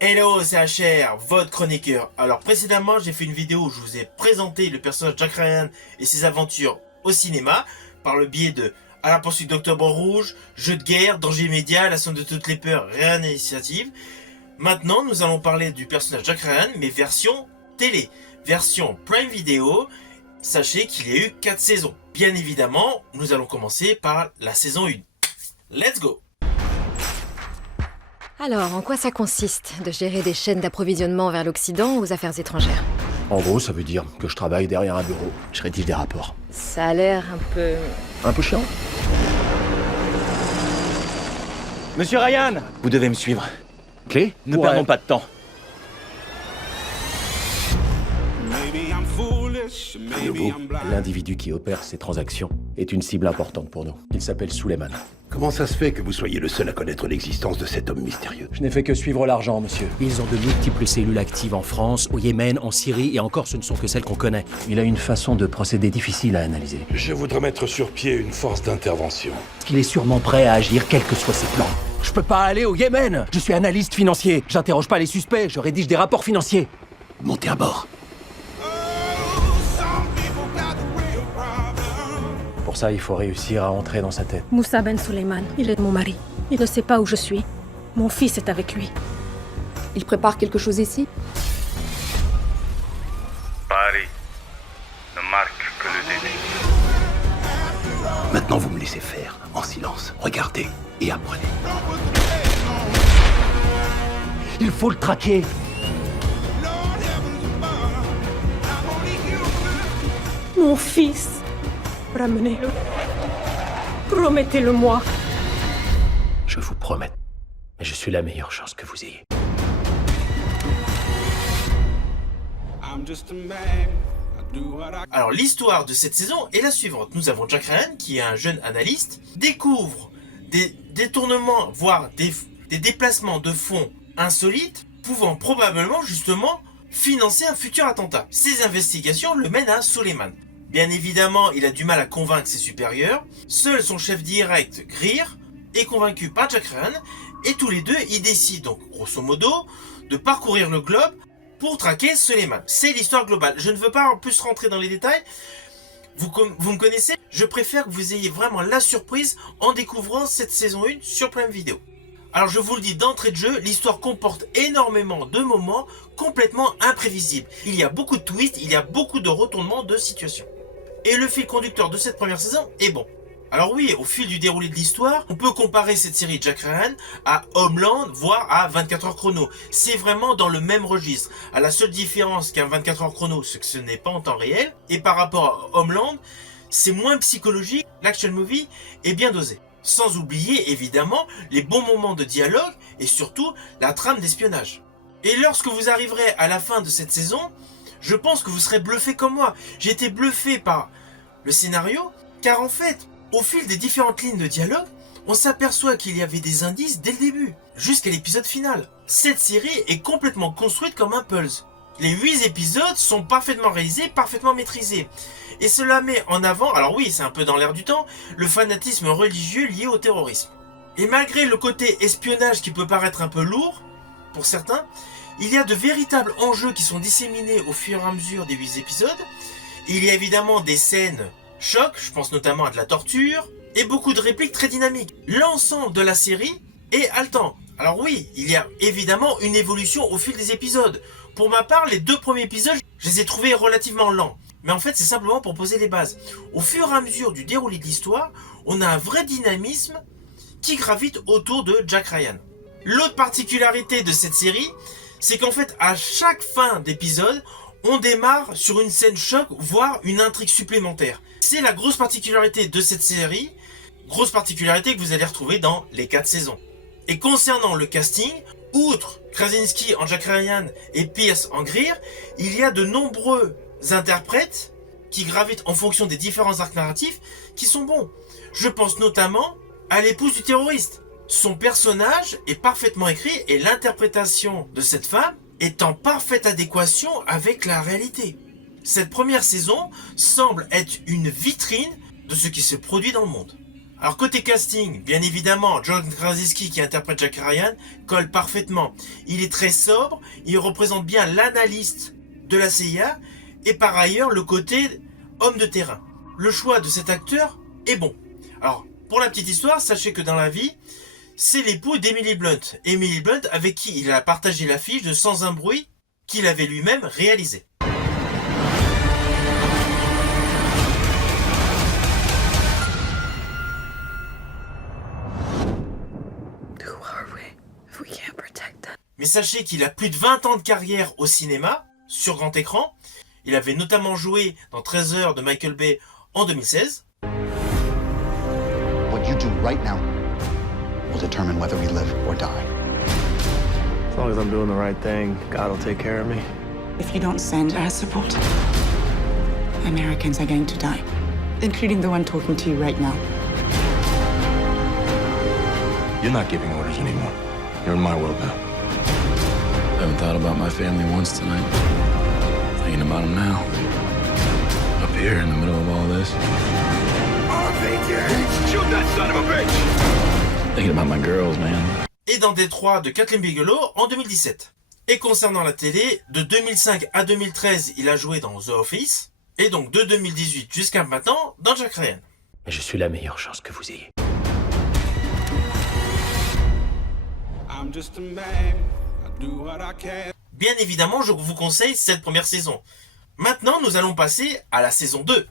Hello, c'est HR, votre chroniqueur. Alors précédemment, j'ai fait une vidéo où je vous ai présenté le personnage Jack Ryan et ses aventures au cinéma par le biais de À la poursuite d'Octobre Rouge, Jeux de guerre, Danger immédiat, La somme de toutes les peurs, Rien d'initiative. Maintenant, nous allons parler du personnage Jack Ryan, mais version télé, version Prime Video. Sachez qu'il y a eu 4 saisons. Bien évidemment, nous allons commencer par la saison 1. Let's go! Alors, en quoi ça consiste de gérer des chaînes d'approvisionnement vers l'Occident aux affaires étrangères? En gros, ça veut dire que je travaille derrière un bureau. Je rédige des rapports. Ça a l'air un peu... Un peu chiant. Monsieur Ryan, vous devez me suivre. Clé? Ne perdons pas de temps. Yogo, l'individu qui opère ces transactions, est une cible importante pour nous. Il s'appelle Suleiman. Comment ça se fait que vous soyez le seul à connaître l'existence de cet homme mystérieux? Je n'ai fait que suivre l'argent, monsieur. Ils ont de multiples cellules actives en France, au Yémen, en Syrie, et encore ce ne sont que celles qu'on connaît. Il a une façon de procéder difficile à analyser. Je voudrais mettre sur pied une force d'intervention. Il est sûrement prêt à agir, quels que soient ses plans. Je peux pas aller au Yémen. Je suis analyste financier. J'interroge pas les suspects, je rédige des rapports financiers. Montez à bord. Pour ça, il faut réussir à entrer dans sa tête. Moussa Ben Suleiman, il est mon mari. Il ne sait pas où je suis. Mon fils est avec lui. Il prépare quelque chose ici? Paris ne marque que le début. Maintenant, vous me laissez faire, en silence. Regardez et apprenez. Il faut le traquer. Mon fils. Ramenez-le. Promettez-le-moi. Je vous promets. Mais je suis la meilleure chance que vous ayez. Alors l'histoire de cette saison est la suivante. Nous avons Jack Ryan qui est un jeune analyste, découvre des détournements, voire des déplacements de fonds insolites, pouvant probablement justement financer un futur attentat. Ces investigations le mènent à Suleiman. Bien évidemment, il a du mal à convaincre ses supérieurs. Seul son chef direct, Greer, est convaincu par Jack Ryan, et tous les deux, ils décident donc, grosso modo, de parcourir le globe pour traquer Suleiman. C'est l'histoire globale. Je ne veux pas en plus rentrer dans les détails. Vous me connaissez, je préfère que vous ayez vraiment la surprise en découvrant cette saison 1 sur Prime Video. Alors je vous le dis d'entrée de jeu, l'histoire comporte énormément de moments complètement imprévisibles. Il y a beaucoup de twists, il y a beaucoup de retournements de situation. Et le fil conducteur de cette première saison est bon. Alors oui, au fil du déroulé de l'histoire, on peut comparer cette série Jack Ryan à Homeland, voire à 24 heures chrono. C'est vraiment dans le même registre. À la seule différence qu'un 24 heures chrono, c'est que ce n'est pas en temps réel. Et par rapport à Homeland, c'est moins psychologique, l'action movie est bien dosé. Sans oublier évidemment les bons moments de dialogue et surtout la trame d'espionnage. Et lorsque vous arriverez à la fin de cette saison, je pense que vous serez bluffé comme moi. J'ai été bluffé par le scénario, car en fait, au fil des différentes lignes de dialogue, on s'aperçoit qu'il y avait des indices dès le début, jusqu'à l'épisode final. Cette série est complètement construite comme un puzzle. Les 8 épisodes sont parfaitement réalisés, parfaitement maîtrisés. Et cela met en avant, alors oui, c'est un peu dans l'air du temps, le fanatisme religieux lié au terrorisme. Et malgré le côté espionnage qui peut paraître un peu lourd, pour certains, il y a de véritables enjeux qui sont disséminés au fur et à mesure des 8 épisodes. Il y a évidemment des scènes chocs, je pense notamment à de la torture, et beaucoup de répliques très dynamiques. L'ensemble de la série est haletant. Alors oui, il y a évidemment une évolution au fil des épisodes. Pour ma part, les 2 premiers épisodes, je les ai trouvés relativement lents. Mais en fait, c'est simplement pour poser les bases. Au fur et à mesure du déroulé de l'histoire, on a un vrai dynamisme qui gravite autour de Jack Ryan. L'autre particularité de cette série, c'est qu'en fait, à chaque fin d'épisode, on démarre sur une scène choc, voire une intrigue supplémentaire. C'est la grosse particularité de cette série, grosse particularité que vous allez retrouver dans les 4 saisons. Et concernant le casting, outre Krasinski en Jack Ryan et Pierce en Greer, il y a de nombreux interprètes qui gravitent en fonction des différents arcs narratifs qui sont bons. Je pense notamment à l'épouse du terroriste. Son personnage est parfaitement écrit et l'interprétation de cette femme est en parfaite adéquation avec la réalité. Cette première saison semble être une vitrine de ce qui se produit dans le monde. Alors côté casting, bien évidemment, John Krasinski qui interprète Jack Ryan colle parfaitement. Il est très sobre, il représente bien l'analyste de la CIA et par ailleurs le côté homme de terrain. Le choix de cet acteur est bon. Alors pour la petite histoire, sachez que dans la vie, c'est l'époux d'Emily Blunt. Emily Blunt avec qui il a partagé l'affiche de Sans un bruit qu'il avait lui-même réalisé. Mais sachez qu'il a plus de 20 ans de carrière au cinéma, sur grand écran. Il avait notamment joué dans 13 heures de Michael Bay en 2016. What you do right now will determine whether we live or die. As long as I'm doing the right thing, God will take care of me. If you don't send our support, Americans are going to die, including the one talking to you right now. You're not giving orders anymore. You're in my world now. I haven't thought about my family once tonight. Thinking about them now. Up here in the middle of all this. RPG! Shoot that son of a bitch! Thinking about my girls, man. Et dans Détroit de Kathleen Bigelow en 2017. Et concernant la télé, de 2005 à 2013, il a joué dans The Office. Et donc de 2018 jusqu'à maintenant, dans Jack Ryan. Mais je suis la meilleure chance que vous ayez. Bien évidemment, je vous conseille cette première saison. Maintenant, nous allons passer à la saison 2.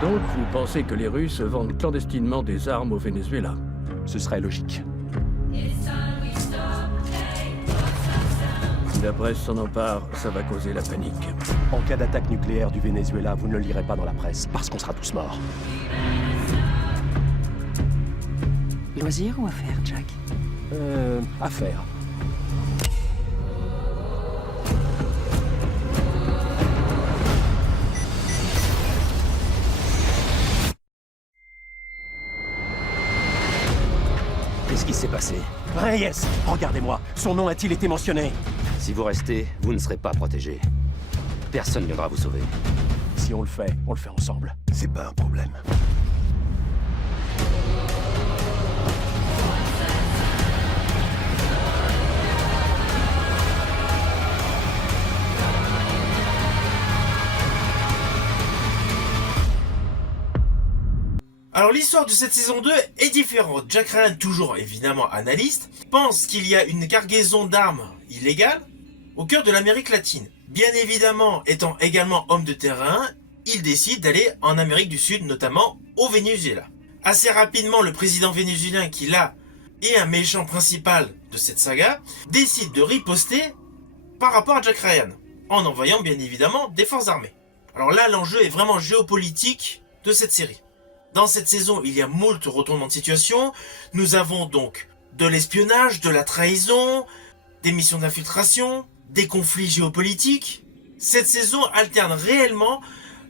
Donc, vous pensez que les Russes vendent clandestinement des armes au Venezuela? Ce serait logique. Si la presse s'en empare, ça va causer la panique. En cas d'attaque nucléaire du Venezuela, vous ne le lirez pas dans la presse, parce qu'on sera tous morts. Loisir ou affaire, Jack? Affaire. Qu'est-ce qui s'est passé? Reyes, regardez-moi. Son nom a-t-il été mentionné? Si vous restez, vous ne serez pas protégé. Personne ne viendra vous sauver. Si on le fait ensemble. C'est pas un problème. Alors l'histoire de cette saison 2 est différente. Jack Ryan, toujours évidemment analyste, pense qu'il y a une cargaison d'armes illégales au cœur de l'Amérique latine. Bien évidemment, étant également homme de terrain, il décide d'aller en Amérique du Sud, notamment au Venezuela. Assez rapidement, le président vénézuélien qui là est un méchant principal de cette saga, décide de riposter par rapport à Jack Ryan, en envoyant bien évidemment des forces armées. Alors là, l'enjeu est vraiment géopolitique de cette série. Dans cette saison, il y a moult retournements de situation. Nous avons donc de l'espionnage, de la trahison, des missions d'infiltration, des conflits géopolitiques. Cette saison alterne réellement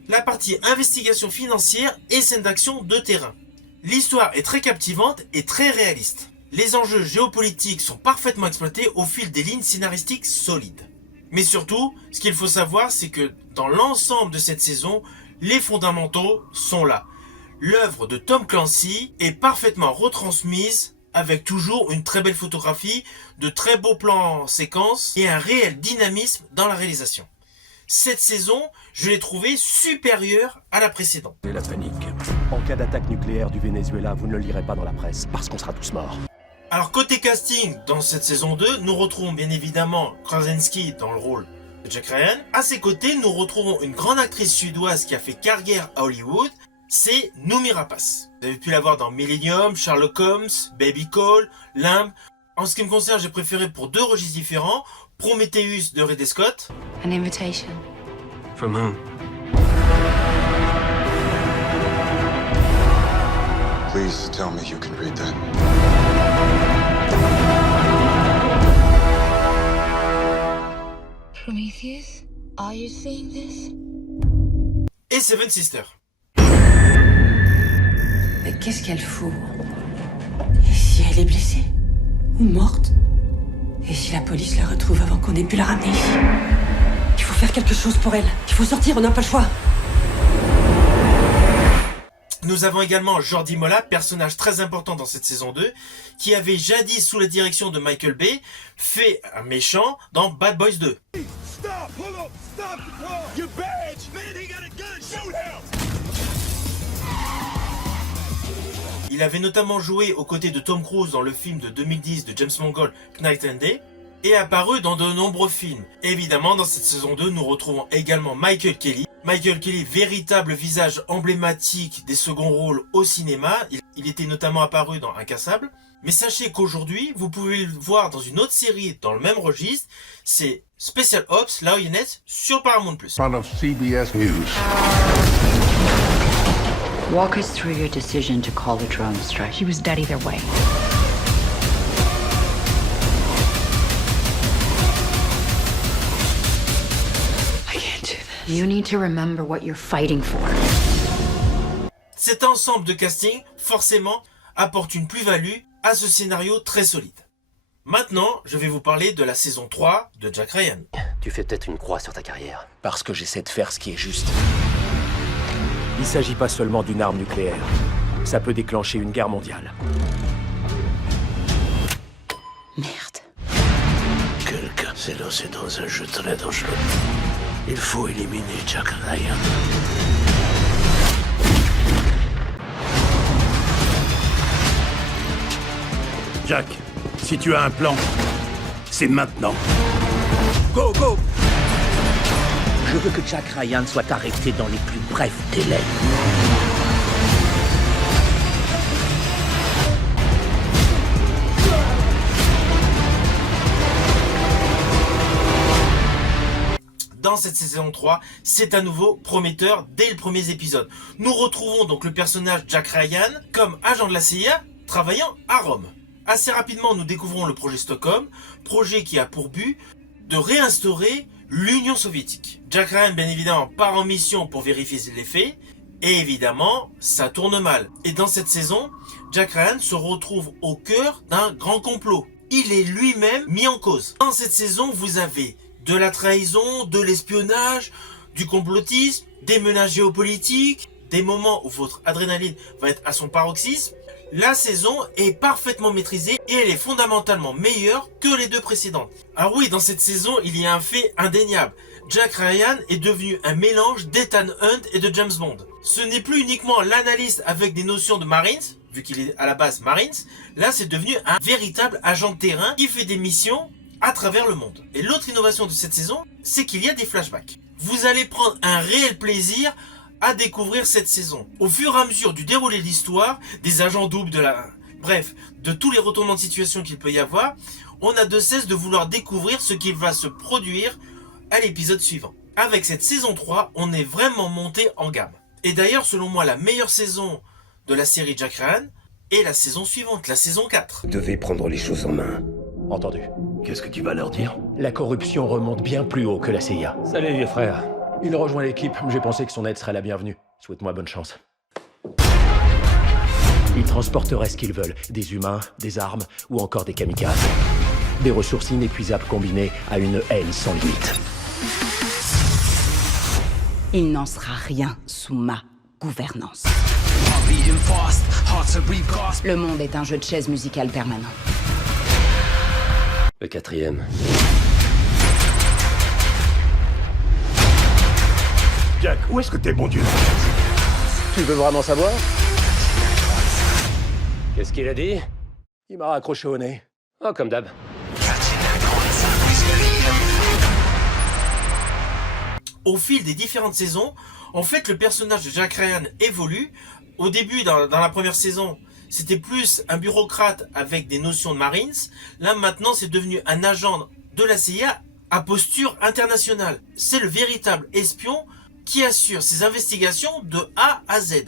la partie investigation financière et scènes d'action de terrain. L'histoire est très captivante et très réaliste. Les enjeux géopolitiques sont parfaitement exploités au fil des lignes scénaristiques solides. Mais surtout, ce qu'il faut savoir, c'est que dans l'ensemble de cette saison, les fondamentaux sont là. L'œuvre de Tom Clancy est parfaitement retransmise avec toujours une très belle photographie, de très beaux plans séquences et un réel dynamisme dans la réalisation. Cette saison, je l'ai trouvée supérieure à la précédente. Et la panique. En cas d'attaque nucléaire du Venezuela, vous ne le lirez pas dans la presse, parce qu'on sera tous morts. Alors côté casting, dans cette saison 2, nous retrouvons bien évidemment Krasinski dans le rôle de Jack Ryan. À ses côtés, nous retrouvons une grande actrice suédoise qui a fait carrière à Hollywood, c'est Noomi Rapace. Vous avez pu la voir dans Millennium, Sherlock Holmes, Baby Call, Limb. En ce qui me concerne, j'ai préféré pour deux registres différents, Prometheus de Ridley Scott. An invitation. From whom? Please tell me you can read that. Prometheus, are you seeing this? Et Seven Sisters. Mais qu'est-ce qu'elle fout? Et si elle est blessée? Ou morte? Et si la police la retrouve avant qu'on ait pu la ramener ici? Il faut faire quelque chose pour elle. Il faut sortir, on n'a pas le choix. Nous avons également Jordi Molla, personnage très important dans cette saison 2, qui avait jadis, sous la direction de Michael Bay, fait un méchant dans Bad Boys 2. Il avait notamment joué aux côtés de Tom Cruise dans le film de 2010 de James Mangold, Night and Day, et apparu dans de nombreux films. Évidemment, dans cette saison 2, nous retrouvons également Michael Kelly. Michael Kelly, véritable visage emblématique des seconds rôles au cinéma. Il était notamment apparu dans Incassable. Mais sachez qu'aujourd'hui, vous pouvez le voir dans une autre série dans le même registre. C'est Special Ops, Lioness, sur Paramount+. Front of CBS News. Walk us through your decision to call the drone strike. She was dead either way. I can't do this. You need to remember what you're fighting for. Cet ensemble de casting, forcément, apporte une plus-value à ce scénario très solide. Maintenant, je vais vous parler de la saison 3 de Jack Ryan. Tu fais peut-être une croix sur ta carrière. Parce que j'essaie de faire ce qui est juste. Il s'agit pas seulement d'une arme nucléaire. Ça peut déclencher une guerre mondiale. Merde. Quelqu'un s'est lancé dans un jeu très dangereux. Il faut éliminer Jack Ryan. Jack, si tu as un plan, c'est maintenant. Go, go! Je veux que Jack Ryan soit arrêté dans les plus brefs délais. Dans cette saison 3, c'est à nouveau prometteur dès le premier épisode. Nous retrouvons donc le personnage Jack Ryan comme agent de la CIA travaillant à Rome. Assez rapidement, nous découvrons le projet Stockholm, projet qui a pour but de réinstaurer l'Union soviétique. Jack Ryan, bien évidemment, part en mission pour vérifier les faits, et évidemment, ça tourne mal. Et dans cette saison, Jack Ryan se retrouve au cœur d'un grand complot. Il est lui-même mis en cause. Dans cette saison, vous avez de la trahison, de l'espionnage, du complotisme, des menaces géopolitiques, des moments où votre adrénaline va être à son paroxysme. La saison est parfaitement maîtrisée et elle est fondamentalement meilleure que les deux précédentes. Alors oui, dans cette saison, il y a un fait indéniable. Jack Ryan est devenu un mélange d'Ethan Hunt et de James Bond. Ce n'est plus uniquement l'analyste avec des notions de Marines, vu qu'il est à la base Marines. Là, c'est devenu un véritable agent de terrain qui fait des missions à travers le monde. Et l'autre innovation de cette saison, c'est qu'il y a des flashbacks. Vous allez prendre un réel plaisir à découvrir cette saison. Au fur et à mesure du déroulé de l'histoire, des agents doubles bref, de tous les retournements de situation qu'il peut y avoir, on n'a de cesse de vouloir découvrir ce qui va se produire à l'épisode suivant. Avec cette saison 3, on est vraiment monté en gamme. Et d'ailleurs, selon moi, la meilleure saison de la série Jack Ryan est la saison suivante, la saison 4. Vous devez prendre les choses en main. Entendu. Qu'est-ce que tu vas leur dire? La corruption remonte bien plus haut que la CIA. Salut vieux frère. Il rejoint l'équipe, j'ai pensé que son aide serait la bienvenue. Souhaite-moi bonne chance. Ils transporteraient ce qu'ils veulent, des humains, des armes ou encore des kamikazes. Des ressources inépuisables combinées à une haine sans limite. Il n'en sera rien sous ma gouvernance. Le monde est un jeu de chaises musicales permanent. Le quatrième. Jack, où est-ce que t'es, mon Dieu? Tu veux vraiment savoir? Qu'est-ce qu'il a dit? Il m'a raccroché au nez. Oh, comme d'hab. Au fil des différentes saisons, en fait, le personnage de Jack Ryan évolue. Au début, dans la première saison, c'était plus un bureaucrate avec des notions de Marines. Là, maintenant, c'est devenu un agent de la CIA à posture internationale. C'est le véritable espion qui assure ses investigations de A à Z.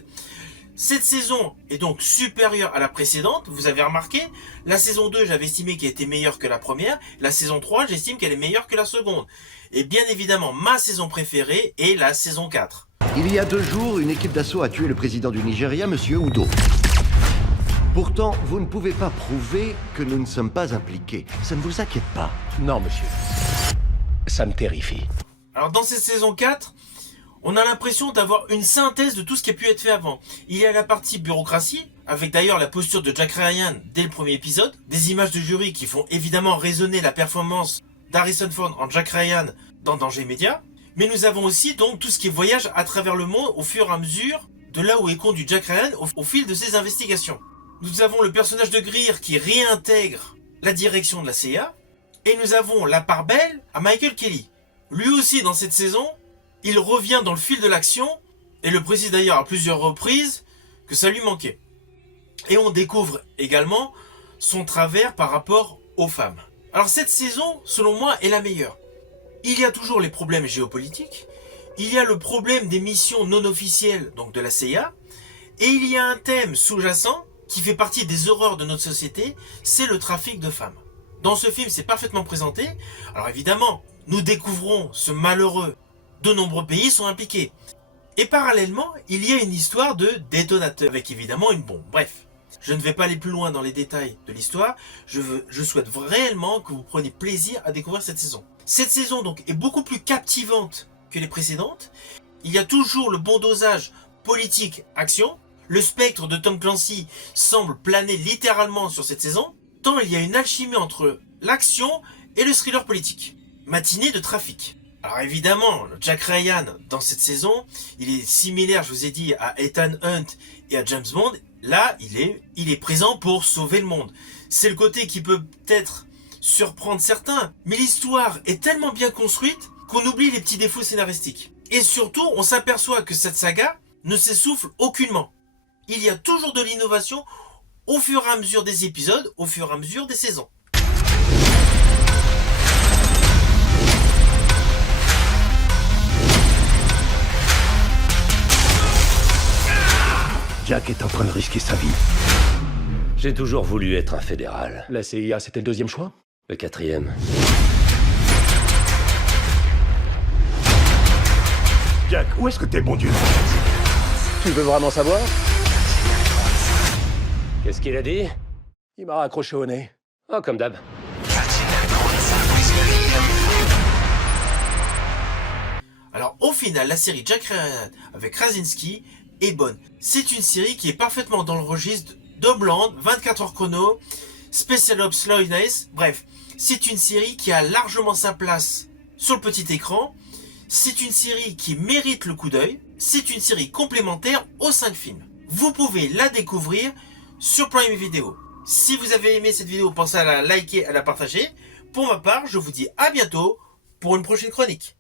Cette saison est donc supérieure à la précédente, vous avez remarqué. La saison 2, j'avais estimé qu'elle était meilleure que la première. La saison 3, j'estime qu'elle est meilleure que la seconde. Et bien évidemment, ma saison préférée est la saison 4. Il y a 2 jours, une équipe d'assaut a tué le président du Nigeria, Monsieur Udo. Pourtant, vous ne pouvez pas prouver que nous ne sommes pas impliqués. Ça ne vous inquiète pas? Non, monsieur. Ça me terrifie. Alors dans cette saison 4, on a l'impression d'avoir une synthèse de tout ce qui a pu être fait avant. Il y a la partie bureaucratie, avec d'ailleurs la posture de Jack Ryan dès le premier épisode, des images de jury qui font évidemment résonner la performance d'Harrison Ford en Jack Ryan dans Danger immédiat, mais nous avons aussi donc tout ce qui est voyage à travers le monde au fur et à mesure de là où est conduit Jack Ryan au fil de ses investigations. Nous avons le personnage de Greer qui réintègre la direction de la CIA, et nous avons la part belle à Michael Kelly. Lui aussi dans cette saison, il revient dans le fil de l'action, et le précise d'ailleurs à plusieurs reprises que ça lui manquait. Et on découvre également son travers par rapport aux femmes. Alors cette saison, selon moi, est la meilleure. Il y a toujours les problèmes géopolitiques, il y a le problème des missions non officielles, donc de la CIA, et il y a un thème sous-jacent qui fait partie des horreurs de notre société, c'est le trafic de femmes. Dans ce film, c'est parfaitement présenté. Alors évidemment, nous découvrons ce malheureux. De nombreux pays sont impliqués. Et parallèlement, il y a une histoire de détonateur, avec évidemment une bombe. Bref, je ne vais pas aller plus loin dans les détails de l'histoire. Je souhaite réellement que vous preniez plaisir à découvrir cette saison. Cette saison donc est beaucoup plus captivante que les précédentes. Il y a toujours le bon dosage politique-action. Le spectre de Tom Clancy semble planer littéralement sur cette saison, tant il y a une alchimie entre l'action et le thriller politique. Matinée de trafic. Alors évidemment, Jack Ryan, dans cette saison, il est similaire, je vous ai dit, à Ethan Hunt et à James Bond. Là, il est présent pour sauver le monde. C'est le côté qui peut peut-être surprendre certains, mais l'histoire est tellement bien construite qu'on oublie les petits défauts scénaristiques. Et surtout, on s'aperçoit que cette saga ne s'essouffle aucunement. Il y a toujours de l'innovation au fur et à mesure des épisodes, au fur et à mesure des saisons. Jack est en train de risquer sa vie. J'ai toujours voulu être un fédéral. La CIA, c'était le deuxième choix? Le 4e. Jack, où est-ce que t'es, bon Dieu? Tu veux vraiment savoir? Qu'est-ce qu'il a dit? Il m'a raccroché au nez. Oh, comme d'hab. Alors au final, la série Jack Ryan avec Krasinski est bonne. C'est une série qui est parfaitement dans le registre d'Homeland, 24 heures chrono, Special Ops Loyalist. Bref, c'est une série qui a largement sa place sur le petit écran. C'est une série qui mérite le coup d'œil. C'est une série complémentaire aux 5 films. Vous pouvez la découvrir sur Prime Video. Si vous avez aimé cette vidéo, pensez à la liker, à la partager. Pour ma part, je vous dis à bientôt pour une prochaine chronique.